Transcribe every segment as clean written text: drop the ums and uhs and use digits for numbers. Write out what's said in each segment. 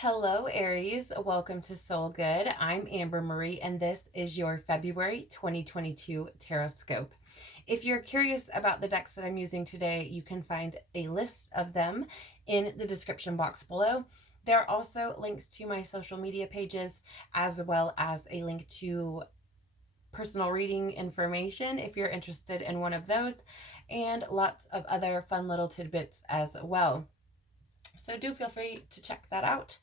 Hello, Aries. Welcome to Soul Good. I'm Amber Marie, and this is your February 2022 Tarotscope. If you're curious about the decks that I'm using today, you can find a list of them in the description box below. There are also links to my social media pages, as well as a link to personal reading information if you're interested in one of those, and lots of other fun little tidbits as well. So do feel free to check that out.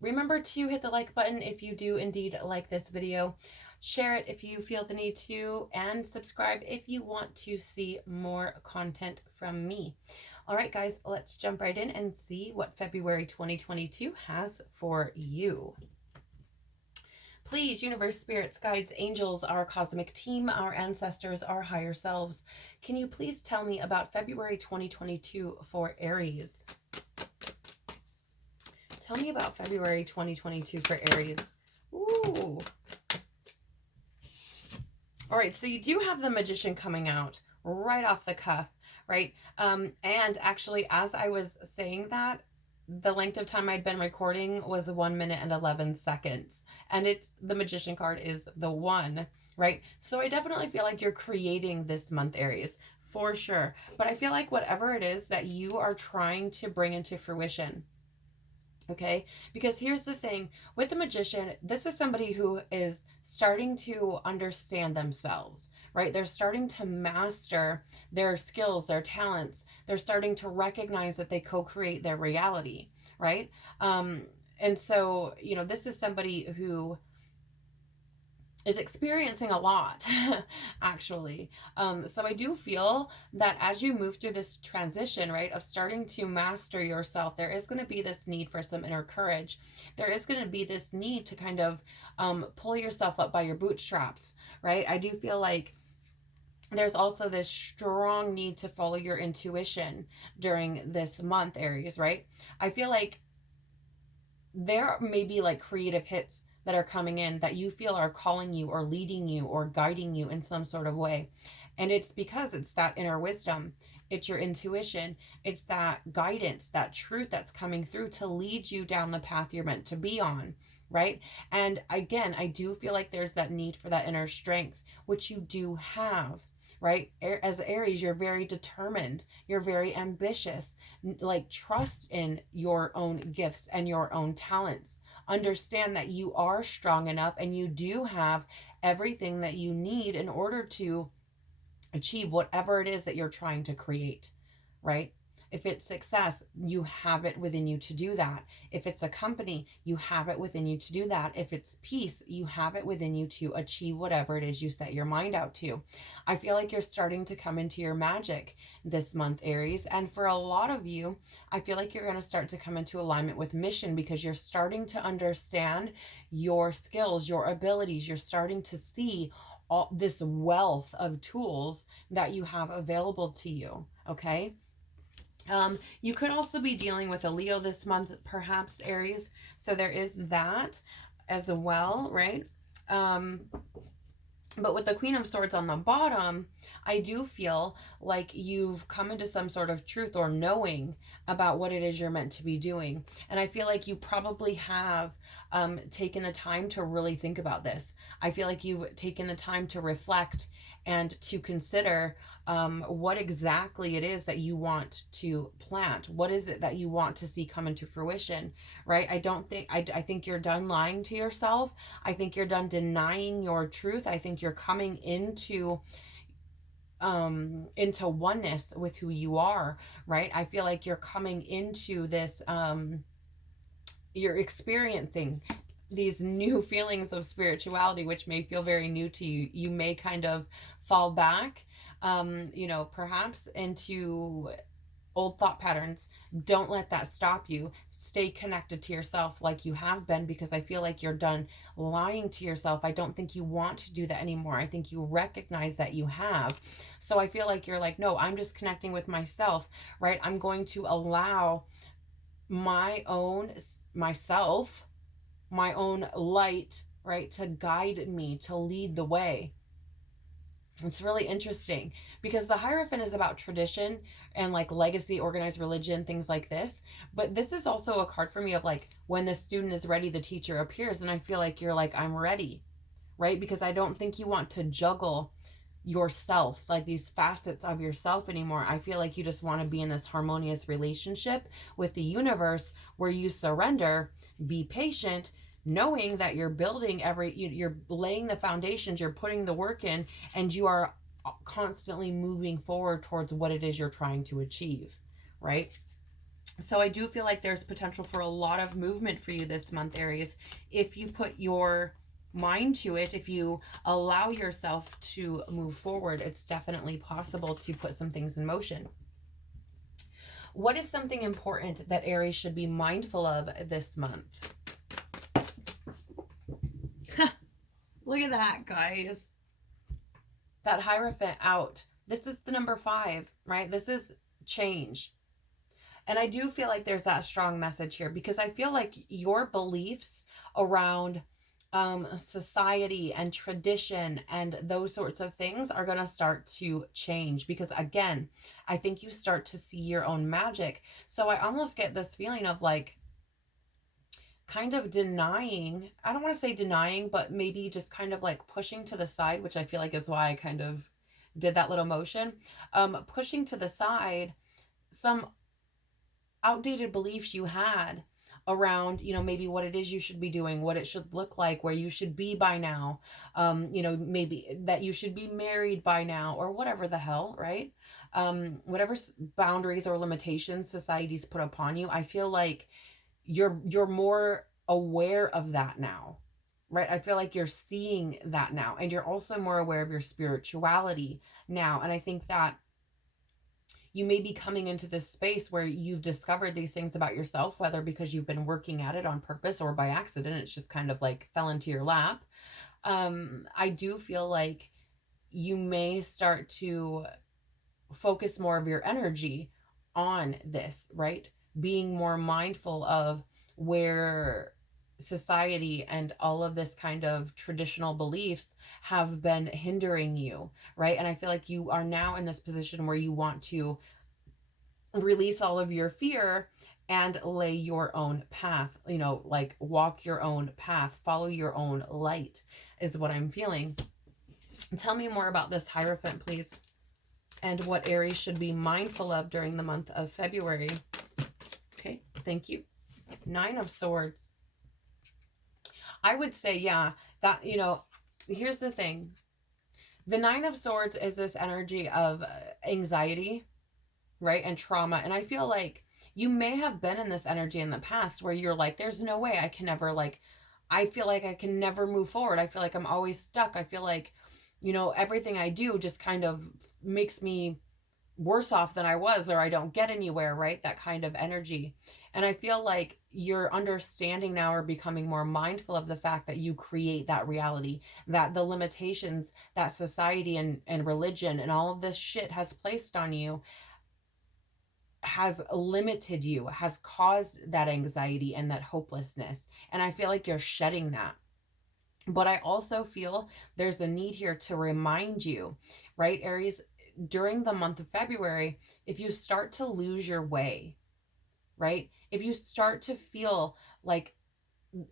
Remember to hit the like button if you do indeed like this video. Share it if you feel the need to, and subscribe if you want to see more content from me. All right, guys, let's jump right in and see what February 2022 has for you. Please, universe, spirits, guides, angels, our cosmic team, our ancestors, our higher selves, can you please tell me about February 2022 for Aries? Tell me about February 2022 for Aries. Ooh. All right, so you do have the Magician coming out right off the cuff, right? And actually, as I was saying that, the length of time I'd been recording was 1 minute and 11 seconds. And it's the Magician card is the one, right? So I definitely feel like you're creating this month, Aries, for sure. But I feel like whatever it is that you are trying to bring into fruition, okay, because here's the thing with the Magician, this is somebody who is starting to understand themselves, right? They're starting to master their skills, their talents. They're starting to recognize that they co-create their reality, right? And so, this is somebody who is experiencing a lot, actually. So I do feel that as you move through this transition, right, of starting to master yourself, there is going to be this need for some inner courage. There is going to be this need to kind of pull yourself up by your bootstraps, right? I do feel like there's also this strong need to follow your intuition during this month, Aries, right? I feel like there may be like creative hits that are coming in that you feel are calling you or leading you or guiding you in some sort of way. And it's because it's that inner wisdom, it's your intuition, it's that guidance, that truth that's coming through to lead you down the path you're meant to be on, right? And again, I do feel like there's that need for that inner strength, which you do have, right? As Aries, you're very determined, you're very ambitious. Like, trust in your own gifts and your own talents. Understand that you are strong enough and you do have everything that you need in order to achieve whatever it is that you're trying to create, right? If it's success, you have it within you to do that. If it's a company, you have it within you to do that. If it's peace, you have it within you to achieve whatever it is you set your mind out to. I feel like you're starting to come into your magic this month, Aries. And for a lot of you, I feel like you're going to start to come into alignment with mission because you're starting to understand your skills, your abilities. You're starting to see all this wealth of tools that you have available to you, okay? You could also be dealing with a Leo this month, perhaps, Aries. So there is that as well, right? But with the Queen of Swords on the bottom, I do feel like you've come into some sort of truth or knowing about what it is you're meant to be doing. And I feel like you probably have taken the time to really think about this. I feel like you've taken the time to reflect and to consider what exactly it is that you want to plant. What is it that you want to see come into fruition, right? I think you're done lying to yourself. I think you're done denying your truth. I think you're coming into oneness with who you are, right? I feel like you're coming into this you're experiencing these new feelings of spirituality, which may feel very new to you. You may kind of fall back, perhaps into old thought patterns. Don't let that stop you. Stay connected to yourself like you have been, because I feel like you're done lying to yourself. I don't think you want to do that anymore. I think you recognize that you have. So I feel like you're like, no, I'm just connecting with myself, right? I'm going to allow myself, my own light, right, to guide me, to lead the way. It's really interesting because the Hierophant is about tradition and like legacy, organized religion, things like this. But this is also a card for me of like when the student is ready, the teacher appears. And I feel like you're like, I'm ready, right? Because I don't think you want to juggle yourself, like these facets of yourself anymore. I feel like you just want to be in this harmonious relationship with the universe where you surrender, be patient, knowing that you're building you're laying the foundations, you're putting the work in, and you are constantly moving forward towards what it is you're trying to achieve, right? So I do feel like there's potential for a lot of movement for you this month, Aries, if you put your mind to it. If you allow yourself to move forward, it's definitely possible to put some things in motion. What is something important that Aries should be mindful of this month? Look at that, guys. That Hierophant out. This is the number 5, right? This is change. And I do feel like there's that strong message here because I feel like your beliefs around society and tradition and those sorts of things are going to start to change because, again, I think you start to see your own magic. So I almost get this feeling of like kind of denying, I don't want to say denying, but maybe just kind of like pushing to the side, which I feel like is why I kind of did that little motion, pushing to the side some outdated beliefs you had around, you know, maybe what it is you should be doing, what it should look like, where you should be by now, you know, maybe that you should be married by now or whatever the hell, right? Whatever boundaries or limitations society's put upon you, I feel like you're more aware of that now, right? I feel like you're seeing that now, and you're also more aware of your spirituality now. And I think that you may be coming into this space where you've discovered these things about yourself, whether because you've been working at it on purpose or by accident, it's just kind of like fell into your lap. I do feel like you may start to focus more of your energy on this, right? Being more mindful of where society and all of this kind of traditional beliefs have been hindering you, right? And I feel like you are now in this position where you want to release all of your fear and lay your own path, you know, like walk your own path, follow your own light is what I'm feeling. Tell me more about this Hierophant, please, and what Aries should be mindful of during the month of February. Okay, thank you. 9 of Swords. I would say, yeah, that, you know, here's the thing. The 9 of Swords is this energy of anxiety, right? And trauma. And I feel like you may have been in this energy in the past where you're like, there's no way I can never, like, I feel like I can never move forward. I feel like I'm always stuck. I feel like, you know, everything I do just kind of makes me worse off than I was, or I don't get anywhere, right? That kind of energy. And I feel like you're understanding now or becoming more mindful of the fact that you create that reality, that the limitations that society and religion and all of this shit has placed on you has limited you, has caused that anxiety and that hopelessness. And I feel like you're shedding that. But I also feel there's a need here to remind you, right, Aries, during the month of February, if you start to lose your way, right? If you start to feel like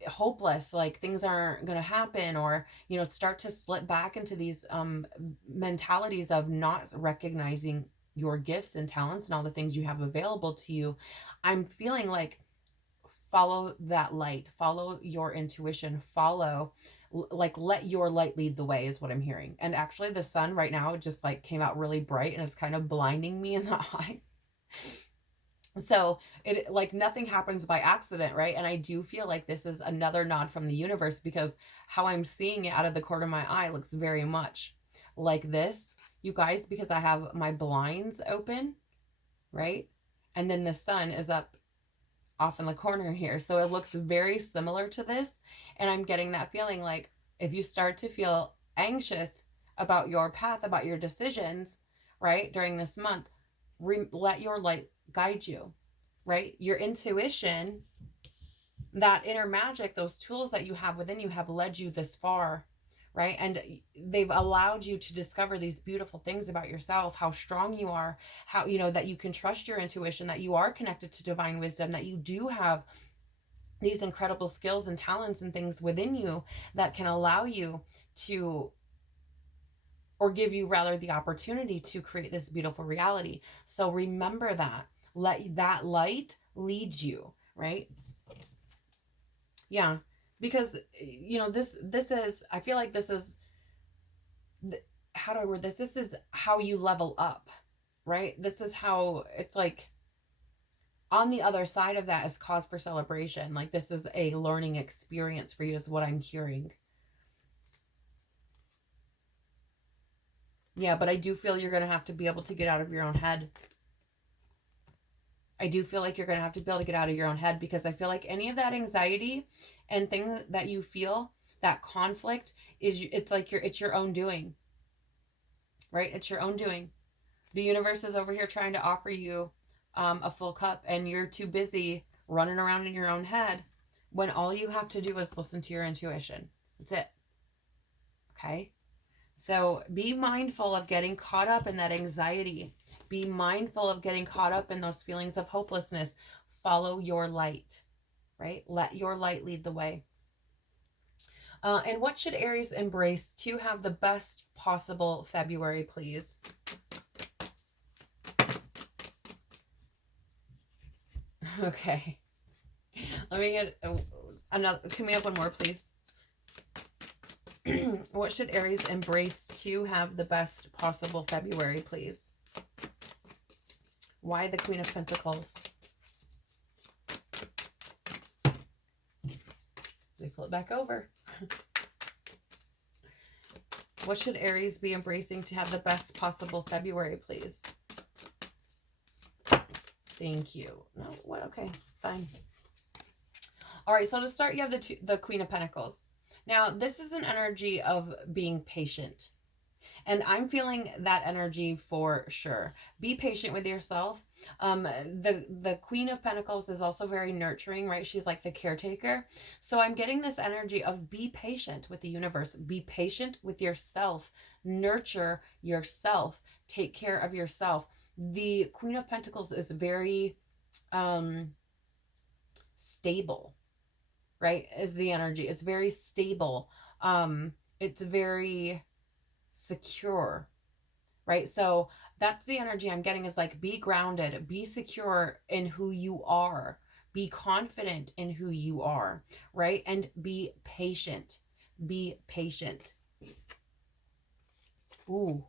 hopeless, like things aren't going to happen, or, you know, start to slip back into these mentalities of not recognizing your gifts and talents and all the things you have available to you, I'm feeling like follow that light, follow your intuition, follow, like, let your light lead the way is what I'm hearing. And actually the sun right now just like came out really bright and it's kind of blinding me in the eye. So it, like, nothing happens by accident, right? And I do feel like this is another nod from the universe because how I'm seeing it out of the corner of my eye looks very much like this, you guys, because I have my blinds open, right? And then the sun is up off in the corner here. So it looks very similar to this. And I'm getting that feeling like if you start to feel anxious about your path, about your decisions, right, during this month, let your light guide you, right? Your intuition, that inner magic, those tools that you have within you have led you this far, right? And they've allowed you to discover these beautiful things about yourself, how strong you are, how, you know, that you can trust your intuition, that you are connected to divine wisdom, that you do have these incredible skills and talents and things within you that can allow you to, or give you rather the opportunity to create this beautiful reality. So remember that. Let that light lead you, right? Yeah. Because, you know, this is, I feel like this is, how do I word this? This is how you level up, right? This is how it's like, on the other side of that is cause for celebration. Like, this is a learning experience for you, is what I'm hearing. Yeah, but I do feel you're going to have to be able to get out of your own head. I do feel like you're going to have to be able to get out of your own head, because I feel like any of that anxiety and thing that you feel, that conflict, is, it's like it's your own doing, right? It's your own doing. The universe is over here trying to offer you a full cup, and you're too busy running around in your own head, when all you have to do is listen to your intuition. That's it. Okay? So be mindful of getting caught up in that anxiety. Be mindful of getting caught up in those feelings of hopelessness. Follow your light, right? Let your light lead the way. And what should Aries embrace to have the best possible February, please? Okay. Let me get another. Can we have one more, please? What should Aries embrace to have the best possible February, please? Why the Queen of Pentacles? We flip back over. What should Aries be embracing to have the best possible February, please? Thank you. No, what? Okay, fine. All right, so to start, you have the Queen of Pentacles. Now, this is an energy of being patient. And I'm feeling that energy for sure. Be patient with yourself. The Queen of Pentacles is also very nurturing, right? She's like the caretaker. So I'm getting this energy of be patient with the universe. Be patient with yourself. Nurture yourself. Take care of yourself. The Queen of Pentacles is very stable, right? Is the energy. It's very stable. It's very secure, right? So that's the energy I'm getting, is like, be grounded, be secure in who you are, be confident in who you are, right? And be patient. Be patient. Ooh,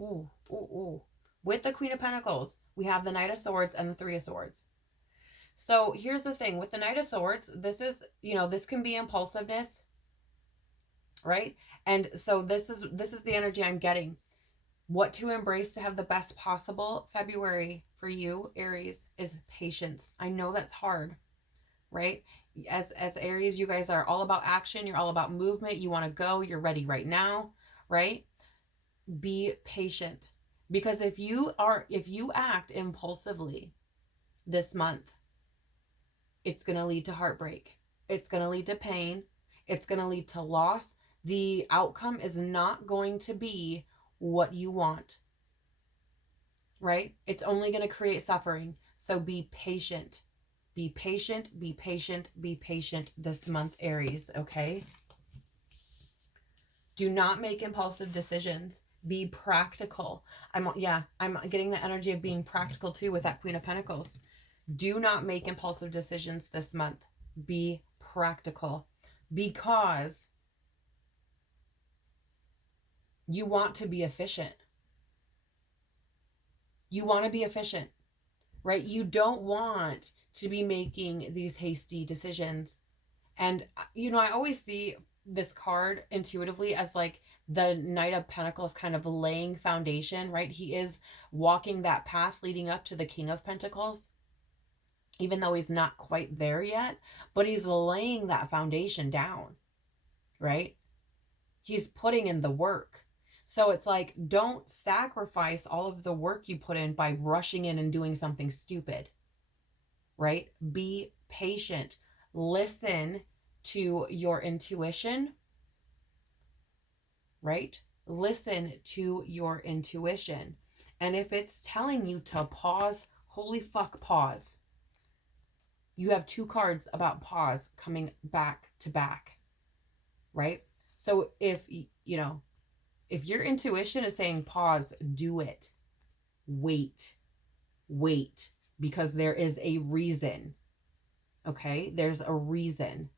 ooh, ooh, ooh. With the Queen of Pentacles, we have the Knight of Swords and the Three of Swords. So here's the thing with the Knight of Swords, this is, you know, this can be impulsiveness, right? And so this is the energy I'm getting. What to embrace to have the best possible February for you, Aries, is patience. I know that's hard, right? As Aries, you guys are all about action. You're all about movement. You want to go. You're ready right now, right? Be patient. Because if you act impulsively this month, it's going to lead to heartbreak. It's going to lead to pain. It's going to lead to loss. The outcome is not going to be what you want, right? It's only going to create suffering. So be patient. Be patient, be patient, be patient this month, Aries, okay? Do not make impulsive decisions. Be practical. I'm getting the energy of being practical too with that Queen of Pentacles. Do not make impulsive decisions this month. Be practical, because you want to be efficient. You want to be efficient, right? You don't want to be making these hasty decisions. And, you know, I always see this card intuitively as like the Knight of Pentacles kind of laying foundation, right? He is walking that path leading up to the King of Pentacles, even though he's not quite there yet, but he's laying that foundation down, right? He's putting in the work. So it's like, don't sacrifice all of the work you put in by rushing in and doing something stupid, right? Be patient. Listen to your intuition. right? Listen to your intuition. And if it's telling you to pause, holy fuck, pause. You have 2 cards about pause coming back to back, right? So if, you know, if your intuition is saying pause, do it. Wait, because there is a reason. Okay? There's a reason.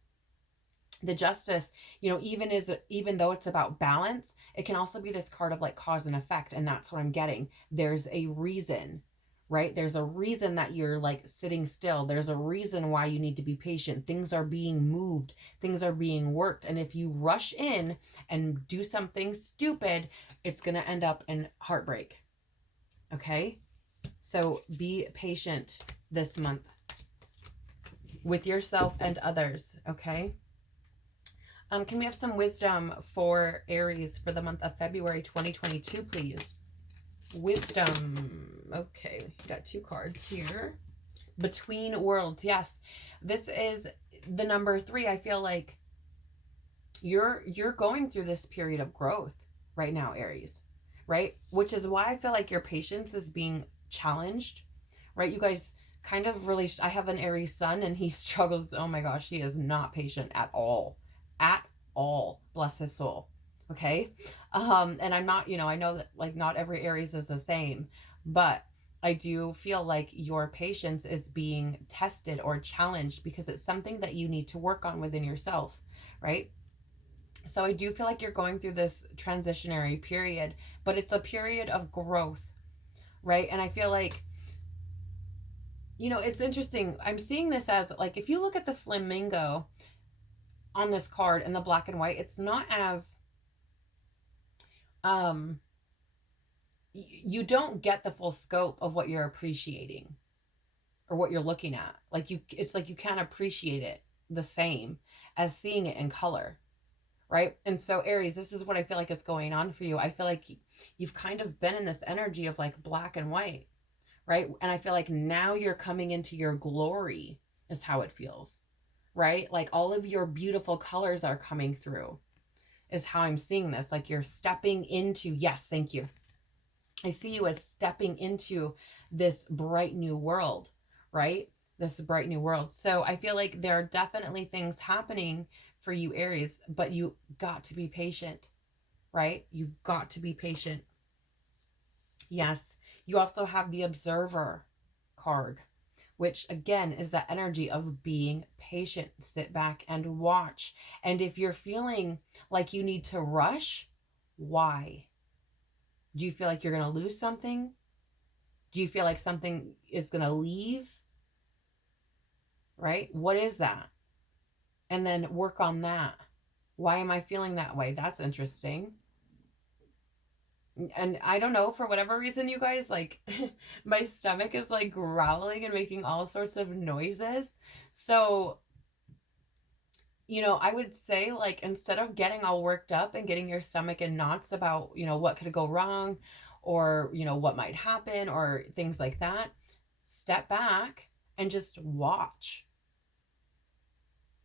The Justice, you know, even though it's about balance, it can also be this card of like cause and effect, and that's what I'm getting. There's a reason, right? There's a reason that you're like sitting still. There's a reason why you need to be patient. Things are being moved, things are being worked, and if you rush in and do something stupid, it's going to end up in heartbreak. Okay? So be patient this month with yourself and others, okay? Can we have some wisdom for Aries for the month of February 2022, please? Wisdom. Okay, we got 2 cards here. Between Worlds. Yes, this is the number 3. I feel like you're going through this period of growth right now, Aries, right? Which is why I feel like your patience is being challenged, right? You guys kind of really, I have an Aries sun and he struggles. Oh my gosh, he is not patient at all. At all. Bless his soul. Okay. And I'm not, you know, I know that like not every Aries is the same, but I do feel like your patience is being tested or challenged because it's something that you need to work on within yourself, right? So I do feel like you're going through this transitionary period, but it's a period of growth, right? And I feel like, you know, it's interesting. I'm seeing this as like, if you look at the flamingo on this card in the black and white, it's not as, you don't get the full scope of what you're appreciating or what you're looking at. Like it's like you can't appreciate it the same as seeing it in color, right? And so Aries, this is what I feel like is going on for you. I feel like you've kind of been in this energy of like black and white, right? And I feel like now you're coming into your glory is how it feels, right? Like all of your beautiful colors are coming through is how I'm seeing this. Like you're stepping into, yes, thank you. I see you as stepping into this bright new world, right? This bright new world. So I feel like there are definitely things happening for you, Aries, but you got to be patient, right? You've got to be patient. Yes. You also have the Observer card, which again is that energy of being patient. Sit back and watch. And if you're feeling like you need to rush, why? Do you feel like you're going to lose something? Do you feel like something is going to leave? Right? What is that? And then work on that. Why am I feeling that way? That's interesting. And I don't know, for whatever reason, you guys, like my stomach is like growling and making all sorts of noises. So, you know, I would say like instead of getting all worked up and getting your stomach in knots about, you know, what could go wrong or, you know, what might happen or things like that, step back and just watch,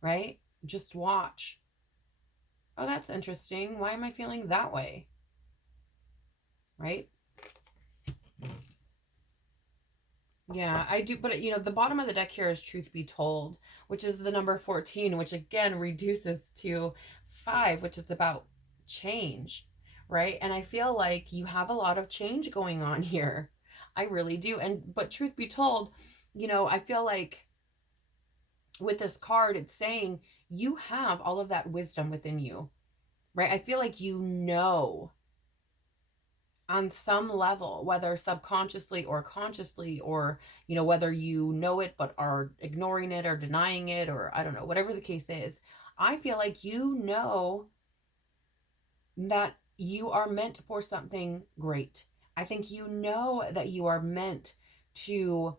right? Just watch. Oh, that's interesting. Why am I feeling that way? Right? Yeah, I do. But, you know, the bottom of the deck here is Truth Be Told, which is the number 14, which again reduces to 5, which is about change, right? And I feel like you have a lot of change going on here. I really do. But truth be told, you know, I feel like with this card, it's saying you have all of that wisdom within you, right? I feel like you know on some level, whether subconsciously or consciously, or, you know, whether you know it but are ignoring it or denying it, or I don't know, whatever the case is, I feel like you know that you are meant for something great. I think you know that you are meant to,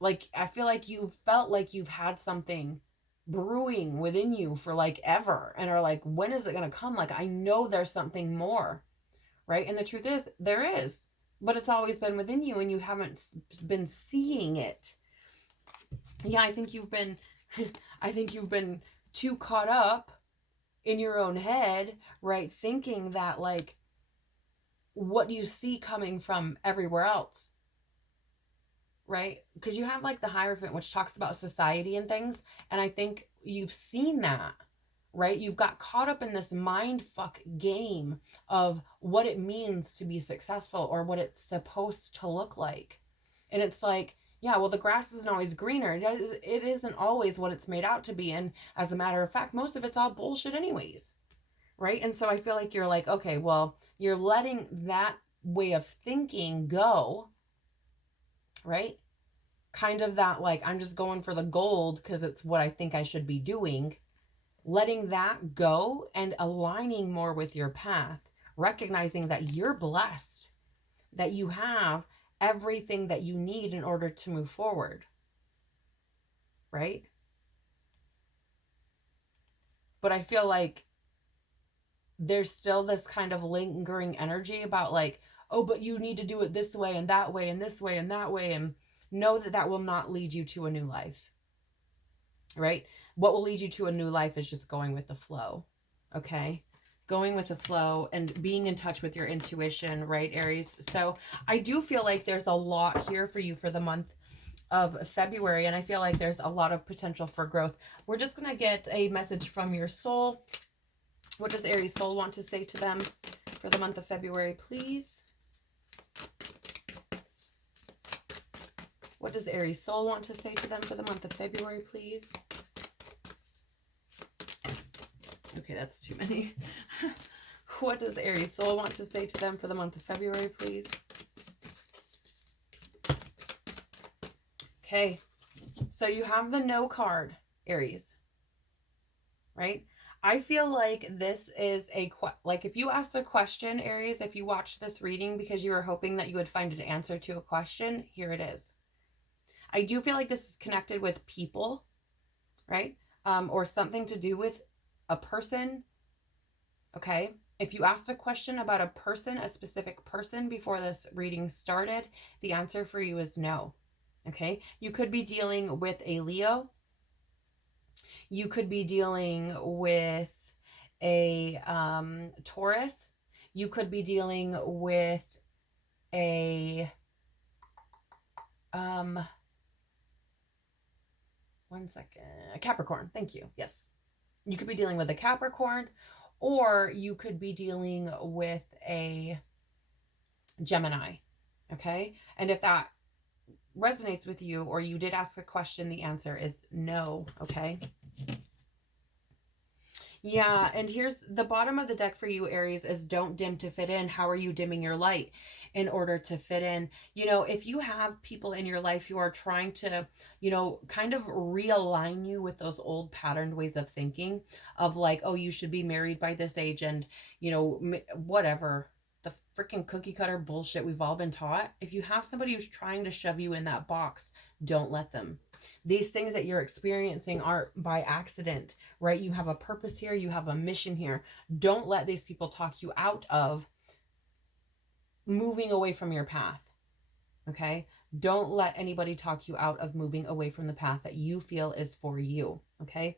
like, I feel like you've felt like you've had something brewing within you for like ever and are like, when is it going to come? Like, I know there's something more, right? And the truth is, there is, but it's always been within you and you haven't been seeing it. Yeah, I think you've been, I think you've been too caught up in your own head, right? Thinking that like, what do you see coming from everywhere else, right? Because you have like the Hierophant, which talks about society and things. And I think you've seen that, right? You've got caught up in this mind fuck game of what it means to be successful or what it's supposed to look like. And it's like, yeah, well, the grass isn't always greener. It isn't always what it's made out to be. And as a matter of fact, most of it's all bullshit anyways, right? And so I feel like you're like, okay, well, you're letting that way of thinking go, right? Kind of that, like, I'm just going for the gold because it's what I think I should be doing. Letting that go and aligning more with your path, recognizing that you're blessed, that you have everything that you need in order to move forward, right? But I feel like there's still this kind of lingering energy about like, oh, but you need to do it this way and that way and this way and that way, and know that that will not lead you to a new life, right? What will lead you to a new life is just going with the flow, okay? Going with the flow and being in touch with your intuition, right, Aries? So I do feel like there's a lot here for you for the month of February, and I feel like there's a lot of potential for growth. We're just going to get a message from your soul. What does Aries soul want to say to them for the month of February, please? What does Aries soul want to say to them for the month of February, please? Okay, that's too many. What does Aries soul want to say to them for the month of February, please? Okay, so you have the no card, Aries, right? I feel like this is like if you asked a question, Aries, if you watched this reading because you were hoping that you would find an answer to a question, here it is. I do feel like this is connected with people, right? Or something to do with a person, okay? If you asked a question about a person, a specific person before this reading started, the answer for you is no, okay? You could be dealing with a Leo. You could be dealing with a Taurus. You could be dealing with a one second, a Capricorn. Thank you. Yes. You could be dealing with a Capricorn, or you could be dealing with a Gemini. Okay. And if that resonates with you, or you did ask a question, the answer is no. Okay. Yeah, and here's the bottom of the deck for you, Aries, is don't dim to fit in. How are you dimming your light in order to fit in? You know, if you have people in your life who are trying to, you know, kind of realign you with those old patterned ways of thinking of like, oh, you should be married by this age and, you know, whatever, the freaking cookie cutter bullshit we've all been taught. If you have somebody who's trying to shove you in that box, don't let them. These things that you're experiencing are by accident, right? You have a purpose here. You have a mission here. Don't let these people talk you out of moving away from your path, okay? Don't let anybody talk you out of moving away from the path that you feel is for you, okay?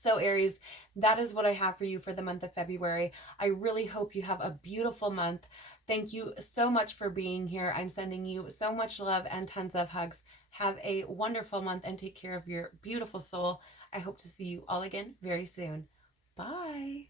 So Aries, that is what I have for you for the month of February. I really hope you have a beautiful month. Thank you so much for being here. I'm sending you so much love and tons of hugs. Have a wonderful month and take care of your beautiful soul. I hope to see you all again very soon. Bye.